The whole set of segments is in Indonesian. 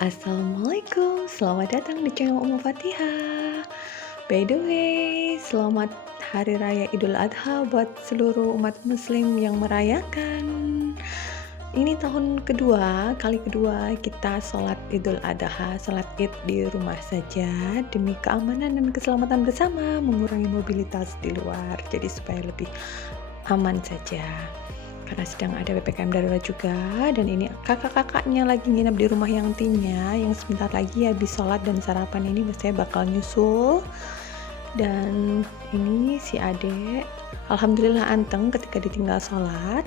Assalamualaikum, selamat datang di channel Ummu Fatihah. By the way, selamat Hari Raya Idul Adha buat seluruh umat muslim yang merayakan. Ini tahun kedua, kali kedua kita sholat Idul Adha, sholat Id di rumah saja demi keamanan dan keselamatan bersama, mengurangi mobilitas di luar, jadi supaya lebih aman saja. Karena sedang ada PPKM darurat juga, dan ini kakak-kakaknya lagi nginep di rumah yang tinya, yang sebentar lagi habis sholat dan sarapan ini saya bakal nyusul. Dan ini si adek, alhamdulillah anteng ketika ditinggal sholat.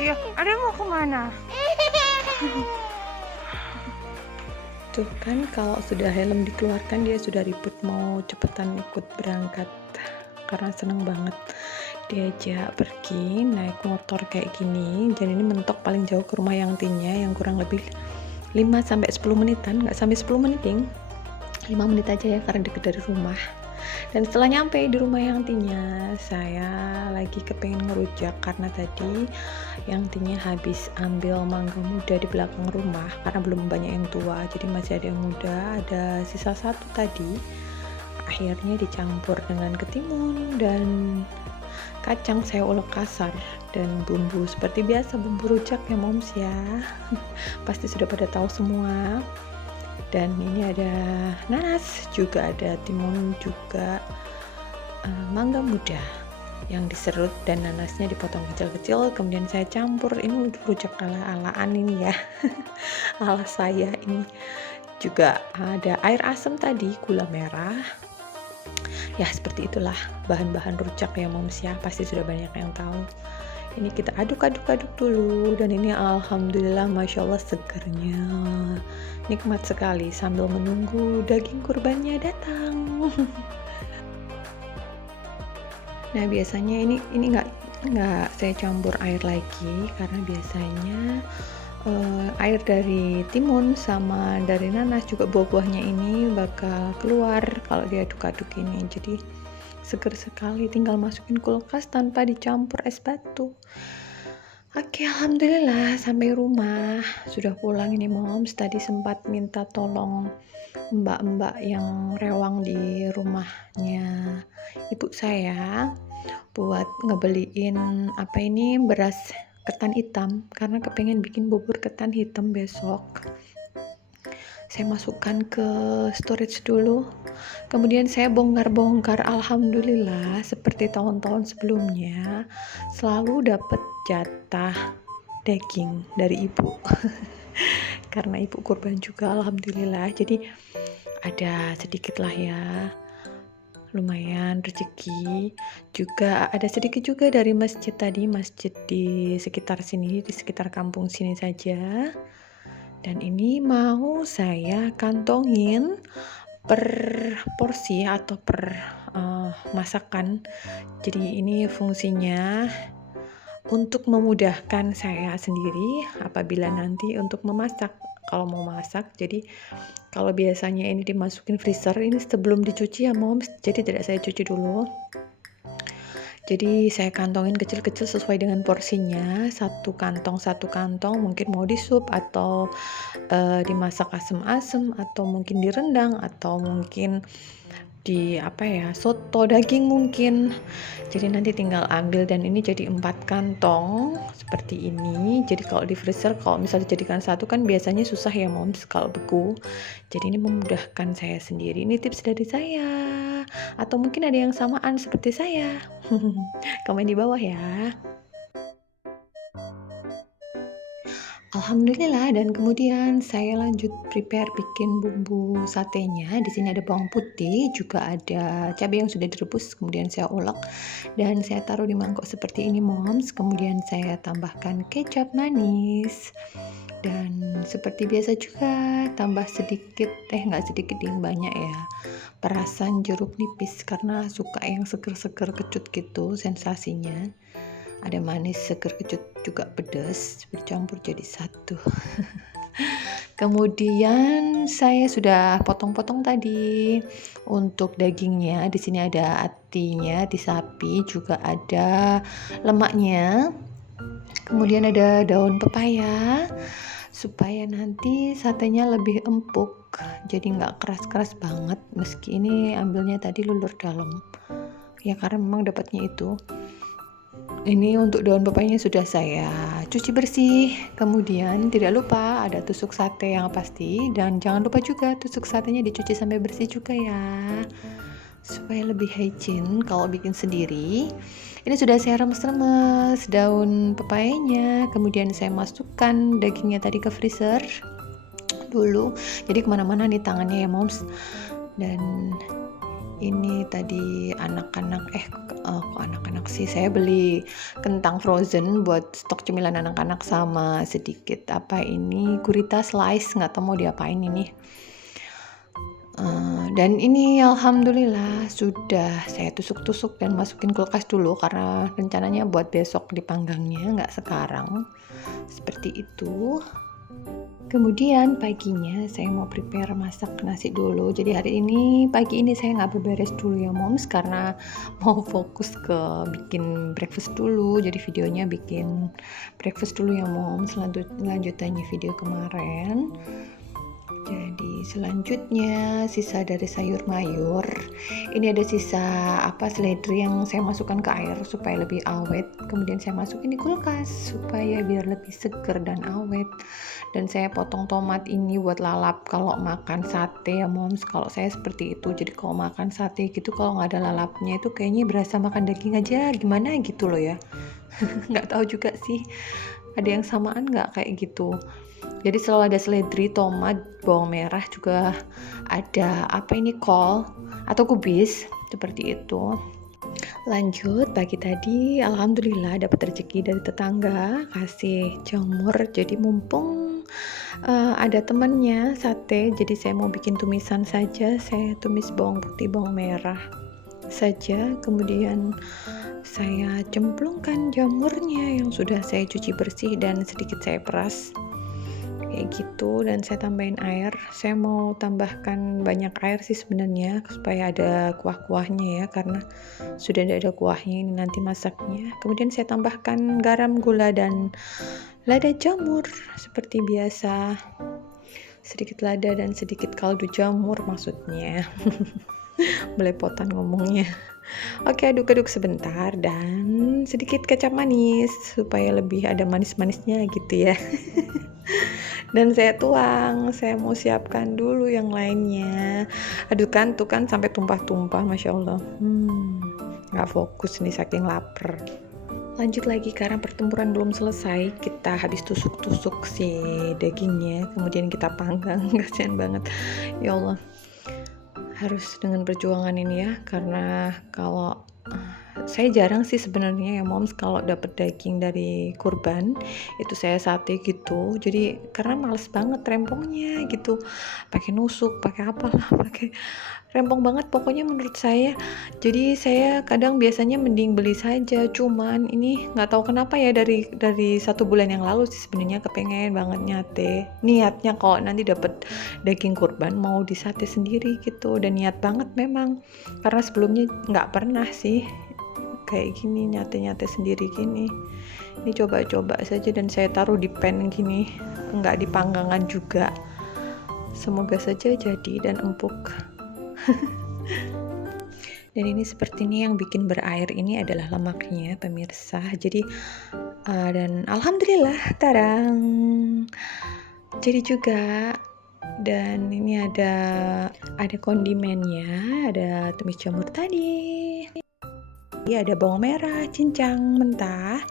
Iya, ada mau kemana? Tuh kan kalau sudah helm dikeluarkan dia sudah ribut mau cepetan ikut berangkat karena seneng banget diajak pergi naik motor kayak gini. Dan ini mentok paling jauh ke rumah yang tinya yang kurang lebih 5-10 menitan, nggak sampai 10 menit ding, 5 menit aja ya karena deket dari rumah. Dan setelah nyampe di rumah yang tinya, saya lagi kepengen ngerujak karena tadi yang tinya habis ambil mangga muda di belakang rumah karena belum banyak yang tua, jadi masih ada yang muda, ada sisa satu tadi. Akhirnya dicampur dengan ketimun dan kacang saya ulek kasar dan bumbu seperti biasa, bumbu rujak ya moms ya. Pasti sudah pada tahu semua. Dan ini ada nanas, juga ada timun, juga mangga muda yang diserut dan nanasnya dipotong kecil-kecil, kemudian saya campur. Ini rujak ala-alaan ini ya. Ala saya ini. Juga ada air asam tadi, gula merah. Ya seperti itulah bahan-bahan rujak ya moms ya, pasti sudah banyak yang tahu. Ini kita aduk-aduk dulu, dan ini alhamdulillah masya Allah segernya, nikmat sekali sambil menunggu daging kurbannya datang. Nah biasanya ini nggak saya campur air lagi karena biasanya air dari timun sama dari nanas juga buah-buahnya ini bakal keluar kalau diaduk-aduk ini, jadi seger sekali, tinggal masukin kulkas tanpa dicampur es batu. Oke, alhamdulillah sampai rumah, sudah pulang ini moms. Tadi sempat minta tolong mbak-mbak yang rewang di rumahnya ibu saya buat ngebeliin beras ketan hitam karena kepengen bikin bubur ketan hitam besok. Saya masukkan ke storage dulu, kemudian saya bongkar-bongkar. Alhamdulillah seperti tahun-tahun sebelumnya selalu dapat jatah daging dari ibu. Karena ibu kurban juga alhamdulillah, jadi ada sedikit lah ya, lumayan rezeki. Juga ada sedikit juga dari masjid tadi, masjid di sekitar sini, di sekitar kampung sini saja. Dan ini mau saya kantongin per porsi atau per masakan. Jadi ini fungsinya untuk memudahkan saya sendiri apabila nanti untuk memasak, kalau mau masak. Jadi kalau biasanya ini dimasukin freezer, ini sebelum dicuci ya moms, jadi tidak saya cuci dulu. Jadi saya kantongin kecil-kecil sesuai dengan porsinya, satu kantong mungkin mau di sup atau dimasak asem-asem, atau mungkin direndang, atau mungkin di soto daging mungkin. Jadi nanti tinggal ambil, dan ini jadi 4 kantong seperti ini. Jadi kalau di freezer, kalau misalnya dijadikan satu kan biasanya susah ya moms kalau beku. Jadi ini memudahkan saya sendiri. Ini tips dari saya, atau mungkin ada yang samaan seperti saya. Komen di bawah ya. Alhamdulillah, dan kemudian saya lanjut prepare bikin bumbu satenya. Di sini ada bawang putih, juga ada cabai yang sudah direbus, kemudian saya ulek dan saya taruh di mangkok seperti ini moms. Kemudian saya tambahkan kecap manis, dan seperti biasa juga tambah sedikit, nggak sedikit yang banyak ya, perasan jeruk nipis karena suka yang seger-seger kecut gitu sensasinya. Ada manis, seger, kecut, juga pedas, bercampur jadi satu. Kemudian saya sudah potong-potong tadi untuk dagingnya. Di sini ada atinya, di sapi, juga ada lemaknya. Kemudian ada daun pepaya supaya nanti satenya lebih empuk, jadi nggak keras-keras banget, meski ini ambilnya tadi lulur dalam ya, karena memang dapatnya itu. Ini untuk daun pepayanya sudah saya cuci bersih. Kemudian tidak lupa ada tusuk sate yang pasti, dan jangan lupa juga tusuk satenya dicuci sampai bersih juga ya, supaya lebih hygiene kalau bikin sendiri. Ini sudah saya remes-remes daun pepayanya, kemudian saya masukkan dagingnya tadi ke freezer dulu, jadi kemana-mana nih tangannya ya moms. Dan ini tadi anak-anak kok anak-anak sih, saya beli kentang frozen buat stok cemilan anak-anak sama sedikit ini gurita slice, nggak tahu mau diapain ini. Dan ini alhamdulillah sudah saya tusuk-tusuk dan masukin kulkas dulu, karena rencananya buat besok dipanggangnya, nggak sekarang, seperti itu. Kemudian paginya saya mau prepare masak nasi dulu. Jadi hari ini pagi ini saya nggak beberes dulu ya moms, karena mau fokus ke bikin breakfast dulu. Jadi videonya bikin breakfast dulu ya moms, lanjutannya video kemarin. Jadi selanjutnya sisa dari sayur mayur, ini ada sisa seledri yang saya masukkan ke air supaya lebih awet, kemudian saya masukin di kulkas supaya biar lebih seger dan awet. Dan saya potong tomat ini buat lalap kalau makan sate ya moms, kalau saya seperti itu. Jadi kalau makan sate gitu, kalau nggak ada lalapnya itu kayaknya berasa makan daging aja gimana gitu loh ya. Nggak tahu juga sih, ada yang samaan nggak kayak gitu. Jadi selalu ada seledri, tomat, bawang merah, juga ada kol atau kubis seperti itu. Lanjut, pagi tadi alhamdulillah dapat rezeki dari tetangga kasih jamur, jadi mumpung ada temannya sate, jadi saya mau bikin tumisan saja. Saya tumis bawang putih, bawang merah saja, kemudian saya cemplungkan jamurnya yang sudah saya cuci bersih dan sedikit saya peras kayak gitu, dan saya tambahin air. Saya mau tambahkan banyak air sih sebenarnya supaya ada kuah-kuahnya ya, karena sudah ada kuahnya ini nanti masaknya. Kemudian saya tambahkan garam, gula, dan lada jamur seperti biasa, sedikit lada dan sedikit kaldu jamur maksudnya. Belepotan ngomongnya. Oke, aduk-aduk sebentar dan sedikit kecap manis supaya lebih ada manis-manisnya gitu ya. Dan saya tuang, saya mau siapkan dulu yang lainnya. Aduh kan, tuh kan sampai tumpah-tumpah, Masya Allah. Nggak fokus nih saking lapar. Lanjut lagi, karena pertempuran belum selesai, kita habis tusuk-tusuk si dagingnya, kemudian kita panggang. Kasian banget, ya Allah. Harus dengan perjuangan ini ya, karena kalau saya jarang sih sebenarnya ya moms kalau dapat daging dari kurban itu saya sate gitu, jadi karena males banget rempongnya gitu, pakai nusuk, pakai apalah, pakai rempong banget pokoknya menurut saya. Jadi saya kadang biasanya mending beli saja, cuman ini nggak tahu kenapa ya, dari 1 bulan yang lalu sih sebenarnya kepengen banget niatnya kalau nanti dapat daging kurban mau disate sendiri gitu, dan niat banget memang, karena sebelumnya nggak pernah sih kayak gini, nyate-nyate sendiri gini. Ini coba-coba saja, dan saya taruh di pan gini, nggak di panggangan juga. Semoga saja jadi dan empuk. Dan ini seperti ini, yang bikin berair ini adalah lemaknya pemirsa. Jadi dan alhamdulillah tarang jadi juga. Dan ini ada kondimennya, ada tumis jamur tadi, ada bawang merah cincang mentah,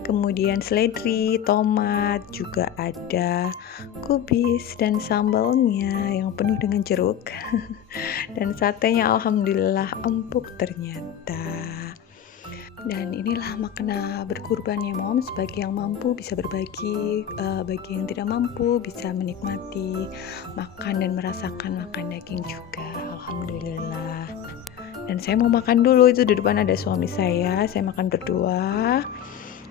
kemudian seledri, tomat, juga ada kubis, dan sambalnya yang penuh dengan jeruk. Dan satenya alhamdulillah empuk ternyata. Dan inilah makna berkurban ya moms, bagi yang mampu bisa berbagi, bagi yang tidak mampu bisa menikmati makan dan merasakan makan daging juga, alhamdulillah. Dan saya mau makan dulu, itu di depan ada suami saya makan berdua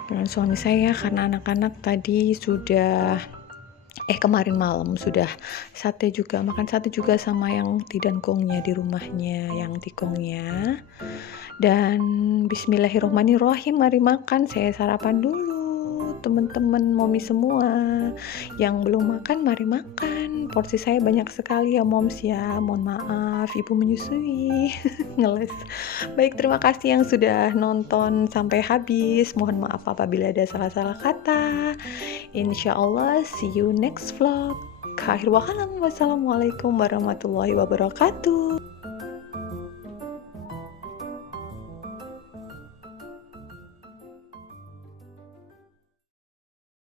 dengan suami saya, karena anak-anak tadi sudah kemarin malam sudah makan sate juga sama yang tidangkongnya di rumahnya, yang tikongnya. Dan bismillahirrohmanirrohim, mari makan, saya sarapan dulu teman-teman momi semua. Yang belum makan, mari makan. Porsi saya banyak sekali ya moms ya. Mohon maaf, ibu menyusui. Ngeles. Baik, terima kasih yang sudah nonton sampai habis. Mohon maaf apabila ada salah-salah kata. Insya Allah, see you next vlog. Akhir wakalam, wassalamualaikum warahmatullahi wabarakatuh.